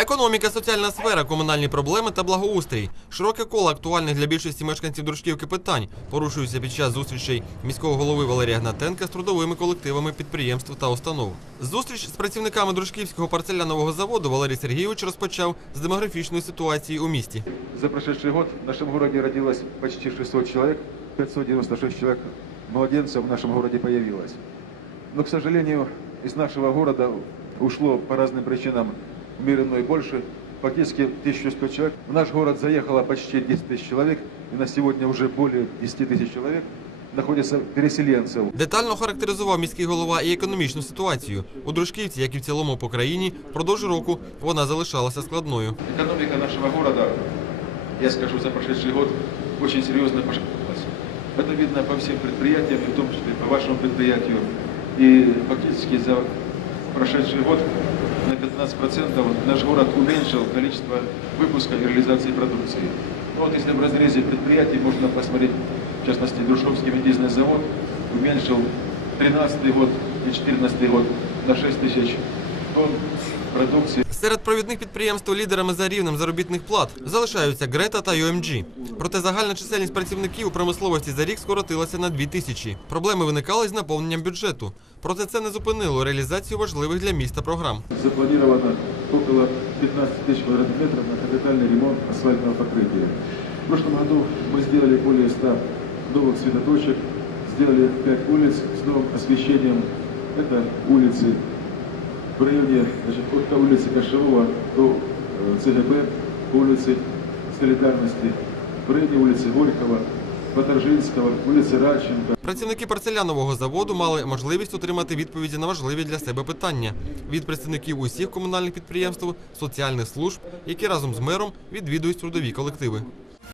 Економіка, соціальна сфера, комунальні проблеми та благоустрій. Широке коло актуальних для більшості мешканців дружківки питань порушуються під час зустрічей міського голови Валерія Гнатенка з трудовими колективами підприємств та установ. Зустріч з працівниками дружківського парцелянового заводу Валерій Сергійович розпочав з демографічної ситуації у місті. За прошедший год в нашем городе родилось почти 600 человек, 596 человек младенцев в нашем городе появилось. Но, к сожалению, из нашего города ушло по разным причинам в мир иной больше, фактически 1100 человек. В наш город заехало почти 10 тысяч человек, и на сегодня уже более 10 тысяч человек находятся переселенцев. Детально характеризував міський голова і економічну ситуацію. У Дружківці, як і в цілому по країні, впродовж року вона залишалася складною. Экономика нашего города, я скажу, за прошедший год очень серьезно пошатнулась. Это видно по всем предприятиям, и в том числе по вашему предприятию. И фактически за прошедший год на 15% наш город уменьшил количество выпуска и реализации продукции. Ну вот если в разрезе предприятий можно посмотреть, в частности, Друшовский медийный завод уменьшил 13 год и 14 год на 6 тысяч тонн продукции. Серед провідних підприємств лідерами за рівнем заробітних плат залишаються Грета та UMG. Проте загальна чисельність працівників у промисловості за рік скоротилася на 2 тисячі. Проблеми виникали з наповненням бюджету. Проте це не зупинило реалізацію важливих для міста програм. запланировано около 15 тысяч квадратных метров на капитальный ремонт асфальтного покрытия. В прошлом году мы сделали более 100 новых светоточек, сделали 5 улиц с новым освещением. Это улицы в районе значит, от улицы Кошевого до э, ЦГБ, по улице Солидарности, в районе улицы Горького, Паторжинского, улицы Радченко, Працівники парцелянового заводу мали можливість отримати відповіді на важливі для себе питання від представників усіх комунальних підприємств, соціальних служб, які разом з мером відвідують трудові колективи.